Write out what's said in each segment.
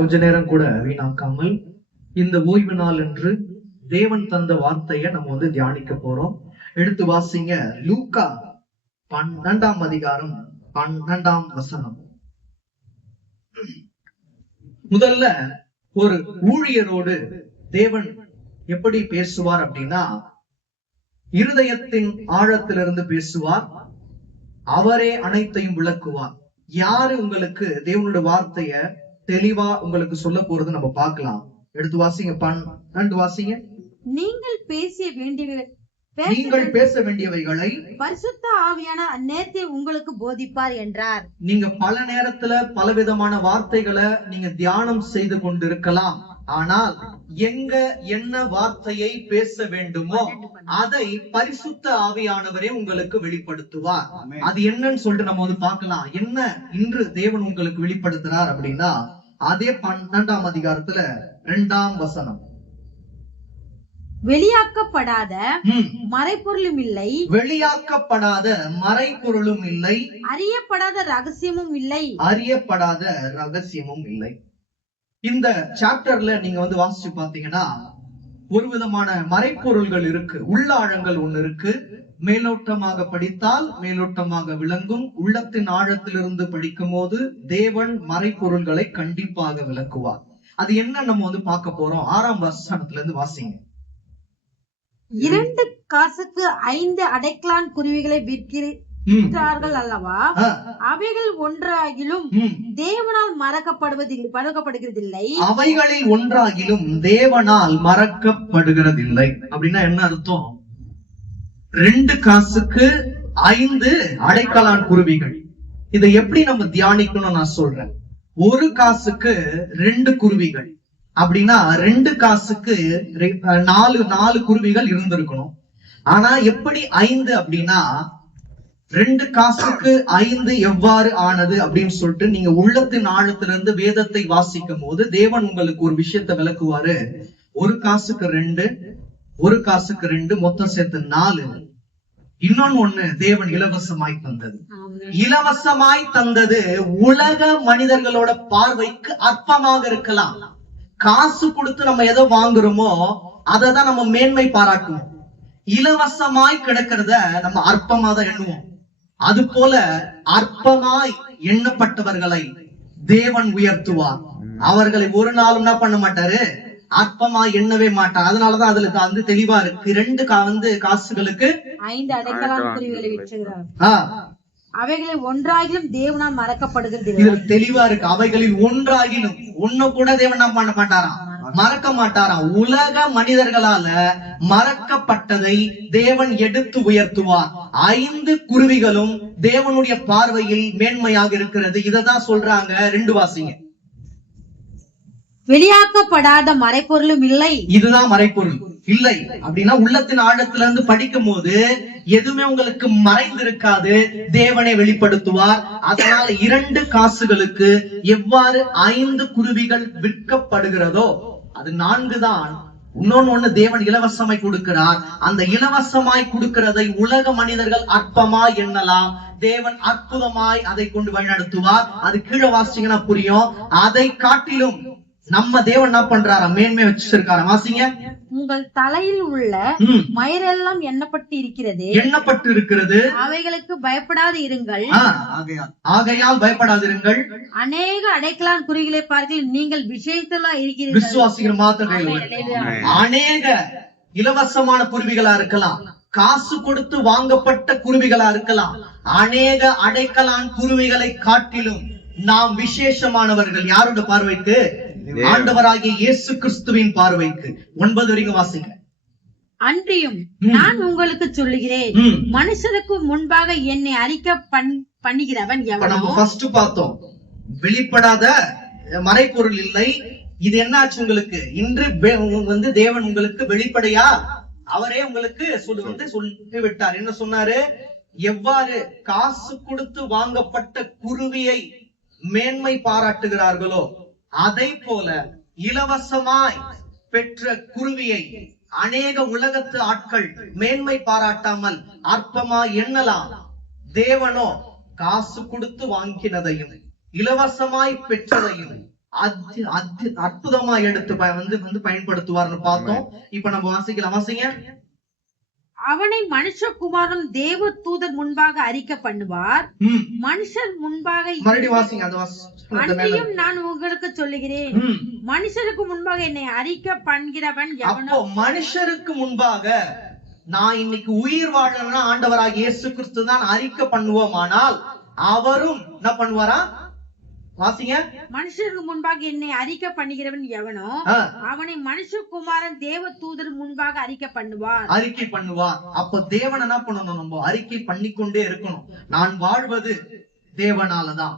கொஞ்ச நேரம் கூட வீணாக்காமல் இந்த ஓய்வு நாள் என்று தேவன் தந்த வார்த்தையை நம்ம வந்து தியானிக்க போறோம். எடுத்து வாசிங்க. லூக்கா பன்னெண்டாம் அதிகாரம் பன்னெண்டாம் வசனம். முதல்ல ஒரு ஊழியரோடு தேவன் எப்படி பேசுவார் அப்படின்னா இருதயத்தின் ஆழத்திலிருந்து பேசுவார் அவரே அனைத்தையும் விளக்குவார். யாரு உங்களுக்கு தேவனுடைய வார்த்தைய தெளிவா உங்களுக்கு சொல்ல போறது நம்ம பார்க்கலாம். எடுத்து வாசிங்க பன்னெண்டு வாசிங்க. நீங்கள் பேசிய வேண்டிய நீங்கள் பேச வேண்டியவைகளை பரிசுத்த ஆவியான அந்நேரத்தை உங்களுக்கு போதிப்பார் என்றார். நீங்க பல நேரத்துல பலவிதமான வார்த்தைகளை நீங்க தியானம் செய்து கொண்டிருக்கலாம். ஆனால் எங்க என்ன வார்த்தையை பேச வேண்டுமோ அதை பரிசுத்த ஆவியானவரே உங்களுக்கு வெளிப்படுத்துவார். அது என்னன்னு சொல்லிட்டு நம்ம வந்து பார்க்கலாம். என்ன இன்று தேவன் உங்களுக்கு வெளிப்படுத்துறார் அப்படின்னா அதே பன்னெண்டாம் அதிகாரத்துல இரண்டாம் வசனம். வெளியாக்கப்படாத. மறைப்பொருளும் இல்லை. வெளியாக்கப்படாத மறைபொருளும் இல்லை. அறியப்படாத ரகசியமும் இல்லை. அறியப்படாத ரகசியமும் இல்லை. இந்த சாப்டர்ல நீங்க வந்து வாசிச்சு பாத்தீங்கன்னா ஒரு விதமான மறைப்பொருள்கள் இருக்கு உள்ளாழங்கள் ஒண்ணு இருக்கு. மேலோட்டமாக படித்தால் மேலோட்டமாக விளங்கும். உள்ளத்தின் ஆழத்திலிருந்து படிக்கும் போது தேவன் மறைப்பொருள்களை கண்டிப்பாக விளக்குவார். அது என்ன நம்ம வந்து பார்க்க போறோம்? ஆறாம் வசனத்துல இருந்து வாசிங்க. இரண்டு காசுக்கு ஐந்து அடைக்கலான் குருவிகளை விற்கிறேன். விற்கிறார்கள் அல்லவா? அவைகள் ஒன்றாகிலும். தேவனால் மறக்கப்படுவதில்லை பழக்கப்படுகிறதில்லை அவைகளில் ஒன்றாகிலும் தேவனால் மறக்கப்படுகிறதில்லை. அப்படின்னா என்ன அர்த்தம்? ரெண்டு காசுக்கு ஐந்து அடைக்கலான் குருவிகள். இதை எப்படி நம்ம தியானிக்கணும் நான் சொல்றேன். ஒரு காசுக்கு ரெண்டு குருவிகள். அப்படின்னா ரெண்டு காசுக்கு நாலு நாலு குருவிகள் இருந்திருக்கணும். ஆனா எப்படி ஐந்து அப்படின்னா ரெண்டு காசுக்கு ஐந்து எவ்வாறு ஆனது அப்படின்னு சொல்லிட்டு நீங்க உள்ளத்தின் ஆழத்திலிருந்து வேதத்தை வாசிக்கும் போது தேவன் உங்களுக்கு ஒரு விஷயத்தை விளக்குவாரு. ஒரு காசுக்கு ரெண்டு ஒரு காசுக்கு ரெண்டு மொத்தம் சேர்த்து நாலு. இன்னொன்னு ஒண்ணு தேவன் இலவசமாய் தந்தது. இலவசமாய் தந்தது உலக மனிதர்களோட பார்வைக்கு அற்பமாக இருக்கலாம். காசு கொடுத்து நம்ம எதை வாங்குறோமோ அதை தான் நம்ம மேன்மை பாராட்டுவோம். இலவசமாய் கிடக்கிறத நம்ம அற்பமா தான் எண்ணுவோம். அது போல அற்பமாய் எண்ணப்பட்டவர்களை தேவன் உயர்த்துவார். அவர்களை ஒரு நாளும் என்ன பண்ண மாட்டாரு? அற்பமா எண்ணவே மாட்டார். அதனாலதான் அதுல வந்து தெளிவா இருக்கு. ரெண்டு கா வந்து காசுகளுக்கு ஐந்து அடைக்கலான் குருவிகளை விற்றுகிறார் ஆஹ் அவைகளை ஒன்றாகிலும் தேவனால் மறக்கப்படுகிறதில்லை இதுல தெளிவா இருக்கு. அவைகளில் ஒன்றாகிலும் ஒண்ணு கூட தேவன் என்ன பண்ண மாட்டாராம். மறக்க மாட்டாராம். உலக மனிதர்களால மறக்கப்பட்டதை தேவன் எடுத்து உயர்த்துவார். ஐந்து குருவிகளும் தேவனுடைய பார்வையில் மேன்மையாக இருக்கிறது. இததான் சொல்றாங்க ரெண்டு வாசிங்க. வெளியாக்கப்படாத மறைப்பொருளும் இல்லை. இதுதான் மறைப்பொருள் இல்லை. அப்படின்னா உள்ளத்தின் ஆழத்துல இருந்து படிக்கும் போது எதுவுமே உங்களுக்கு மறைந்திருக்காது. தேவனை வெளிப்படுத்துவார். அதனால் இரண்டு காசுகளுக்கு எவ்வாறு ஐந்து குருவிகள் விற்கப்படுகிறதோ அது நான்கு தான் இன்னொன்னு ஒண்ணு தேவன் இலவசமாய் கொடுக்கிறார். அந்த இலவசமாய் கொடுக்கிறதை உலக மனிதர்கள் அற்பமாய் எண்ணலாம். தேவன் அற்புதமாய் அதை கொண்டு வழிநடத்துவார். அது கீழே வாசிங்கன்னா புரியும். அதை காட்டிலும் நம்ம தேவன் என்ன பண்றாரா? மேன்மை வச்சிருக்காரா? வாசிங்க. உங்கள் தலையில் உள்ள. மயிரெல்லாம் எண்ணப்பட்டு இருக்கிறது எண்ணப்பட்டு இருக்கிறது அவைகளுக்கு பயப்படாது இருங்கள் ஆ, ஆகையால். பயப்படாதிருங்கள். அநேக அடைக்கலான் குருவிகளை பார்க்க நீங்கள் விசேஷத்தலா இருக்கிறீர்கள். விசுவாசிகள் மாத்திரம். அநேக இலவசமான குருவிகளா இருக்கலாம். காசு கொடுத்து வாங்கப்பட்ட குருவிகளா இருக்கலாம். அநேக அடைக்கலான் குருவிகளை காட்டிலும் நாம் விசேஷமானவர்கள். யாரோட பார்வைக்கு? ஆண்டவராகிய இயேசு கிறிஸ்துவின் பார்வைக்கு ஒன்பது வரைக்கும் வாசிங்க. அன்றியும். நான் உங்களுக்கு சொல்லுகிறேன். மனுஷருக்கு முன்பாக என்னை அறிக்கை பண்- பண்ணுகிறவன் எவனோ? நம்ம ஃபர்ஸ்ட் பார்த்தோம். வெளிப்படாத மறைப்பொருள் இல்லை. இது என்னாச்சு உங்களுக்கு? இன்று வந்து தேவன் உங்களுக்கு வெளிப்படையா அவரே உங்களுக்கு சொல்லி வந்து சொல்லி விட்டார் என்ன சொன்னாரு? எவ்வாறு காசு கொடுத்து வாங்கப்பட்ட குருவியை மேன்மை பாராட்டுகிறார்களோ அதை போல இலவசமாய் பெற்ற குருவியை அநேக உலகத்து ஆட்கள் மேன்மை பாராட்டாமல் அற்பமா எண்ணலாம். தேவனோ காசு கொடுத்து வாங்கினதையும் இலவசமாய் பெற்றதையும் அற்புதமா எடுத்து வந்து வந்து பயன்படுத்துவார்னு பார்த்தோம். இப்ப நம்ம வாசிக்கலாம். வாசிங்க. அவனை மனுஷகுமாரன் தேவ தூதர் முன்பாக அறிக்கை பண்ணுவார் மனுஷர் முன்பாக. அன்றியும் நான் உங்களுக்கு சொல்லுகிறேன். மனுஷருக்கு முன்பாக என்னை அறிக்கை பண்ணுகிறவன் எவனோ மனுஷருக்கு முன்பாக நான் இன்னைக்கு உயிர் வாழணும்னா ஆண்டவராக இயேசு கிறிஸ்து தான் அறிக்கை பண்ணுவோமானால் அவரும் என்ன பண்ணுவாரா வாசிங்க. மனுஷருக்கு முன்பாக என்னை அறிக்கை பண்ணுகிறவன் எவனோ அவனை மனுஷகுமாரன் தேவ தூதர் முன்பாக அறிக்கை பண்ணுவார். அறிக்கை பண்ணுவார். அப்ப தேவன் என்ன பண்ணணும் நம்ம? அறிக்கை பண்ணிக்கொண்டே இருக்கணும். நான் வாழ்வது தேவனாலதான்.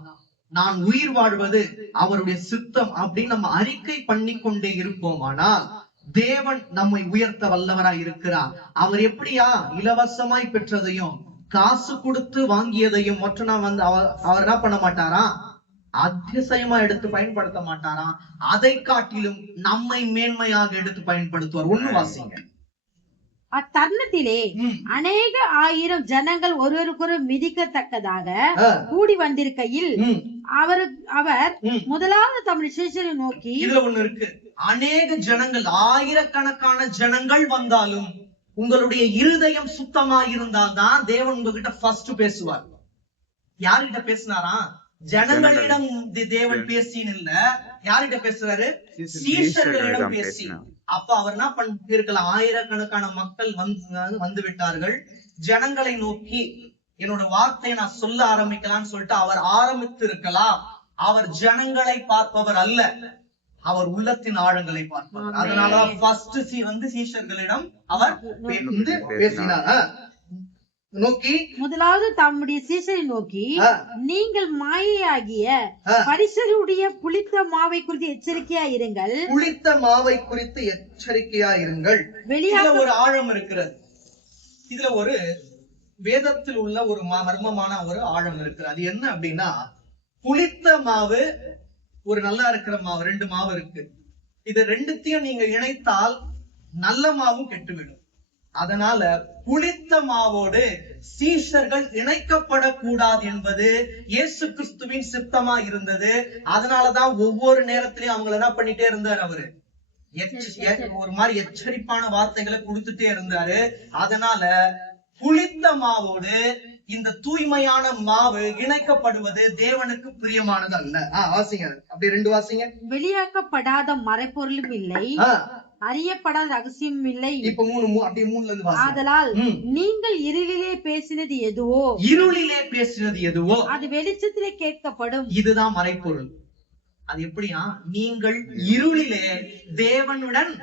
நான் உயிர் வாழ்வது அவருடைய சித்தம் அப்படின்னு நம்ம அறிக்கை பண்ணிக்கொண்டே இருப்போமானால் தேவன் நம்மை உயர்த்த வல்லவராய் இருக்கிறார். அவர் எப்படியா? இலவசமாய் பெற்றதையும் காசு கொடுத்து வாங்கியதையும் மட்டும் நான் வந்து அவர் அவர் என்ன பண்ண மாட்டாரா? அதிசயமா எடுத்து பயன்படுத்த மாட்டாராம் அதை காட்டிலும் நம்மை மேன்மையாக எடுத்து பயன்படுத்துவார். ஒண்ணு வாசிங்க. அத்தருணத்திலே. அநேக ஆயிரம் ஜனங்கள் ஒருவருக்கொரு மிதிக்கத்தக்கதாக கூடி வந்திருக்கையில் அவர் அவர். முதலாவது தமிழ் சிஷரை நோக்கி இதுல ஒண்ணு இருக்கு. அநேக ஜனங்கள் ஆயிரக்கணக்கான ஜனங்கள் வந்தாலும் உங்களுடைய இருதயம் சுத்தமா இருந்தால்தான் தேவன் உங்ககிட்ட ஃபர்ஸ்ட் பேசுவார். யார்கிட்ட பேசினாரா ஜனங்களிடம் தி- தேவன் பேசின்னு இல்ல. யார்கிட்ட பேசுறாரு? சீஷர்களிடம் பேசி. அப்ப அவர் என்ன பண்ணிருக்கலாம் ஆயிரக்கணக்கான மக்கள் வந்து வந்து விட்டார்கள். ஜனங்களை நோக்கி என்னோட வார்த்தையை நான் சொல்ல ஆரம்பிக்கலாம்னு சொல்லிட்டு அவர் ஆரம்பித்து இருக்கலாம் அவர் ஜனங்களை பார்ப்பவர் அல்ல. அவர் உள்ளத்தின் ஆழங்களை பார்ப்பவர். ஆமென். அதனால ஃபர்ஸ்ட் சி வந்து சீஷர்களிடம் அவர் வந்து பேசினார். நோக்கி? முதலாவது தம்முடைய சீஷரை நோக்கி நீங்கள் மாயையாகிய. பரிசருடைய புளித்த மாவை குறித்து எச்சரிக்கையா இருங்கள். புளித்த மாவை குறித்து எச்சரிக்கையா இருங்கள். வெளியாக இதுல ஒரு ஆழம் இருக்கிறது. இதுல ஒரு வேதத்தில் உள்ள ஒரு மர்மமான ஒரு ஆழம் இருக்கிறது அது என்ன அப்படின்னா புளித்த மாவு ஒரு நல்லா இருக்கிற மாவு ரெண்டு மாவு இருக்கு. இது ரெண்டுத்தையும் நீங்க இணைத்தால் நல்ல மாவும் கெட்டுவிடும். அதனால புளித்த மாவோடு சீஷர்கள் இணைக்கப்படக்கூடாது என்பது இயேசு கிறிஸ்துவின் சித்தமா இருந்தது. அதனாலதான் ஒவ்வொரு நேரத்திலையும் அவங்கள என்ன பண்ணிட்டே இருந்தார் அவரு. ஒரு மாதிரி எச்சரிப்பான வார்த்தைகளை கொடுத்துட்டே இருந்தாரு. அதனால புளித்த மாவோடு இந்த தூய்மையான மாவு இணைக்கப்படுவது தேவனுக்கு பிரியமானது அல்ல வாசிங்க. அப்படி ரெண்டு வாசிங்க. வெளியாக்கப்படாத மறைப்பொருளும் இல்லை. அறியப்படாத ரகசியமும் இல்லை. இப்ப மூணு அப்படியே மூணுல இருந்து ஆதலால். நீங்கள் இருளிலே பேசினது எதுவோ? இருளிலே பேசினது எதுவோ? அது வெளிச்சத்திலே கேட்கப்படும். இதுதான் மறைப்பொருள். அது எப்படியா? நீங்கள் இருளிலே தேவனுடன்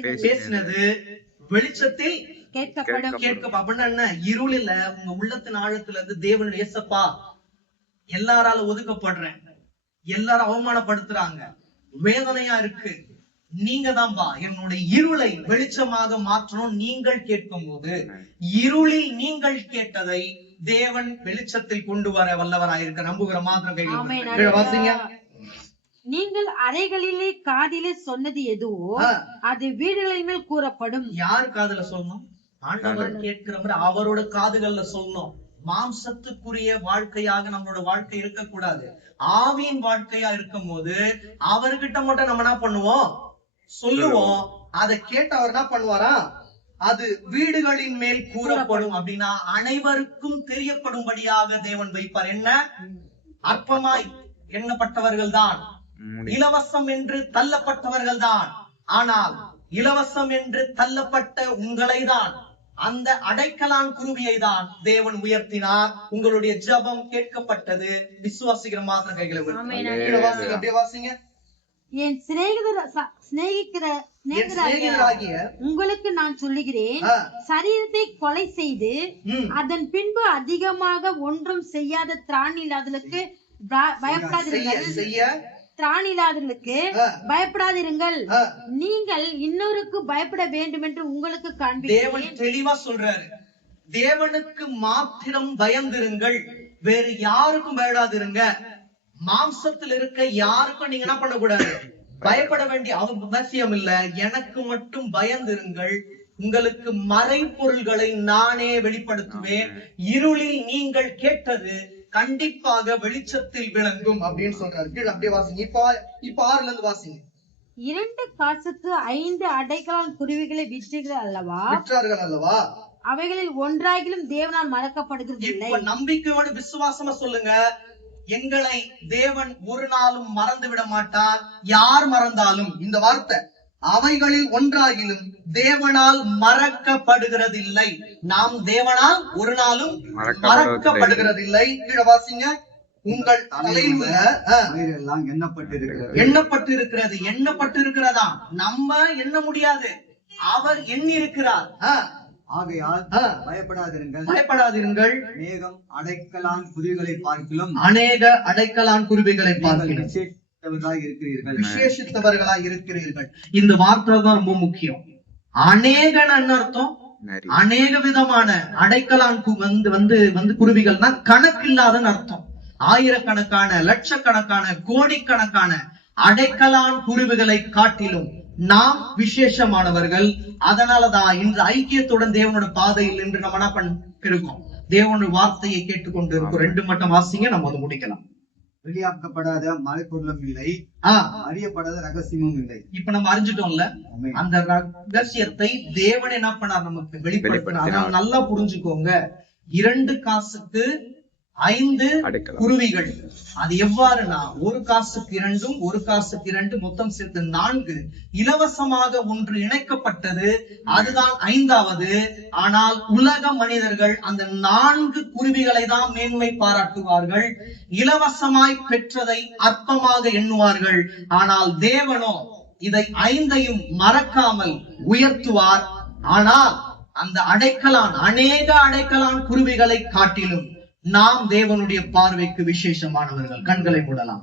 பேசினது. வெளிச்சத்தில் கேட்கப்படும். கேட்க அப்படின்னா என்ன? இருளில உங்க உள்ளத்தின் ஆழத்துல இருந்து தேவன் ஏசப்பா எல்லாரால ஒதுக்கப்படுறேன். எல்லாரும் அவமானப்படுத்துறாங்க. வேதனையா இருக்கு. நீங்க தான்பா என்னுடைய இருளை வெளிச்சமாக மாற்றணும் நீங்கள் கேட்கும் போது இருளில் நீங்கள் கேட்டதை தேவன் வெளிச்சத்தில் கொண்டு வர வல்லவராயிருக்க நம்புகிற மாத்திரம் வாசிங்க. நீங்கள் அறைகளிலே காதிலே சொன்னது எதுவோ அது வீடுகளின் மேல் கூறப்படும். யார் காதுல சொல்லணும்? ஆண்டவர் கேட்கிற மாதிரி அவரோட காதுகள்ல சொல்லணும். மாம்சத்துக்குரிய வாழ்க்கையாக நம்மளோட வாழ்க்கை இருக்கக்கூடாது. ஆவியின் வாழ்க்கையா இருக்கும் போது அவர்கிட்ட மட்டும் நம்ம என்ன பண்ணுவோம்? சொல்லுவோம். அதை கேட்டு அவர் என்ன பண்ணுவாரா? அது வீடுகளின் மேல் கூறப்படும் அப்படின்னா அனைவருக்கும் தெரியப்படும்படியாக தேவன் வைப்பார். என்ன? அற்பமாய் எண்ணப்பட்டவர்கள் தான் இலவசம் என்று தள்ளப்பட்டவர்கள் தான் ஆனால் இலவசம் என்று தள்ளப்பட்ட உங்களை தான் அந்த அடைக்கலான் குருவியை தான் தேவன் உயர்த்தினார். உங்களுடைய ஜெபம் கேட்கப்பட்டது. விசுவாசிக்கிற மாத்திர கைகளை அப்படியே வாசிங்க. என் சிநேகிதராகிய உங்களுக்கு நான் சொல்லுகிறேன். சரீரத்தை கொலை செய்து அதன் பின்பு அதிகமாக ஒன்றும் செய்யாத திராணி இல்லாதவர்களுக்கு ப- செய்ய பயப்படாதிருங்கள். செய்ய திராணி இல்லாதவர்களுக்கு பயப்படாதிருங்கள். நீங்கள் இன்னொருக்கு பயப்பட வேண்டும் என்று உங்களுக்கு காண்பிக்கிறேன். தெளிவா சொல்றாரு. தேவனுக்கு மாத்திரம் பயந்திருங்கள். வேறு யாருக்கும் பயப்படாதிருங்க. மாம்சத்தில் இருக்க யாருக்கும் நீங்க என்ன பண்ணக்கூடாது? பயப்பட வேண்டிய அவசியம் இல்ல. எனக்கு மட்டும் பயந்திருங்கள். உங்களுக்கு மறைப்பொருள்களை நானே வெளிப்படுத்துவேன். இருளில் நீங்கள் கேட்டது கண்டிப்பாக வெளிச்சத்தில் விளங்கும் அப்படின்னு சொல்றாரு. கீழே அப்படியே வாசிங்க. இப்ப இப்ப ஆறுல இருந்து வாசிங்க. இரண்டு காசுக்கு ஐந்து அடைக்கலான் குருவிகளை விற்றீர்கள் அல்லவா? விற்றார்கள் அல்லவா? அவைகளில் ஒன்றாகிலும் தேவனால் மறக்கப்படுகிறது இல்லை இப்ப நம்பிக்கையோடு விசுவாசமா சொல்லுங்க. எங்களை தேவன் ஒரு நாளும் மறந்து விட மாட்டார். யார் மறந்தாலும் இந்த வார்த்தை அவைகளில் ஒன்றாகிலும் தேவனால் மறக்கப்படுகிறதில்லை. நாம் தேவனால் ஒரு நாளும் மறக்கப்படுகிறதில்லை. கீழே வாசிங்க. உங்கள் தலையில் எண்ணப்பட்டிருக்கிறது. எண்ணப்பட்டிருக்கிறது. எண்ணப்பட்டிருக்கிறதா? நம்ம எண்ண முடியாது. அவர் எண்ணி இருக்கிறார் ஆகையால் பயப்படாதிருங்கள். பயப்படாதிருங்கள். மேகம் அடைக்கலான் குருவிகளை பார்க்கிலும் அநேக அடைக்கலான் குருவிகளை விசேஷித்தவர்களாய் இருக்கிறீர்கள். விசேஷித்தவர்களாய் இருக்கிறீர்கள். இந்த வார்த்தை தான் ரொம்ப முக்கியம். அநேகன் அர்த்தம்? அநேக விதமான அடைக்கலான் கு- வந்து வந்து வந்து குருவிகள்னா கணக்கில்லாதன்னு அர்த்தம். ஆயிரக்கணக்கான லட்சக்கணக்கான கோடிக்கணக்கான அடைக்கலான் குருவிகளை காட்டிலும் நாம் விசேஷமானவர்கள். அதனாலதான் இன்று ஐக்கியத்துடன் தேவனோட பாதையில் என்று நம்ம என்ன பண்ணிருக்கோம் தேவனுடைய வார்த்தையை கேட்டுக்கொண்டு இருக்கோம். ரெண்டு மட்டும் வாசிங்க நம்ம அதை முடிக்கலாம். வெளியாக்கப்படாத மலைப்பொருளும் இல்லை. ஆஹ் அறியப்படாத ரகசியமும் இல்லை. இப்ப நம்ம அறிஞ்சிட்டோம்ல. அந்த ரகசியத்தை தேவன் என்ன பண்ணார்? நமக்கு வெளிப்படுத்தினார். நல்லா புரிஞ்சுக்கோங்க. இரண்டு காசுக்கு ஐந்து குருவிகள். அது எவ்வாறுனா ஒரு காசுக்கு இரண்டும் ஒரு காசுக்கு இரண்டு மொத்தம் சேர்த்து நான்கு இலவசமாக ஒன்று இணைக்கப்பட்டது. அதுதான் ஐந்தாவது. ஆனால் உலக மனிதர்கள் அந்த நான்கு குருவிகளை தான் மேன்மை பாராட்டுவார்கள். இலவசமாய் பெற்றதை அற்பமாக எண்ணுவார்கள். ஆனால் தேவனோ இதை ஐந்தையும் மறக்காமல் உயர்த்துவார். ஆனால் அந்த அடைக்கலான் அநேக அடைக்கலான் குருவிகளை காட்டிலும் நாம் தேவனுடைய பார்வைக்கு விசேஷமானவர்கள். கண்களை மூடலாம்.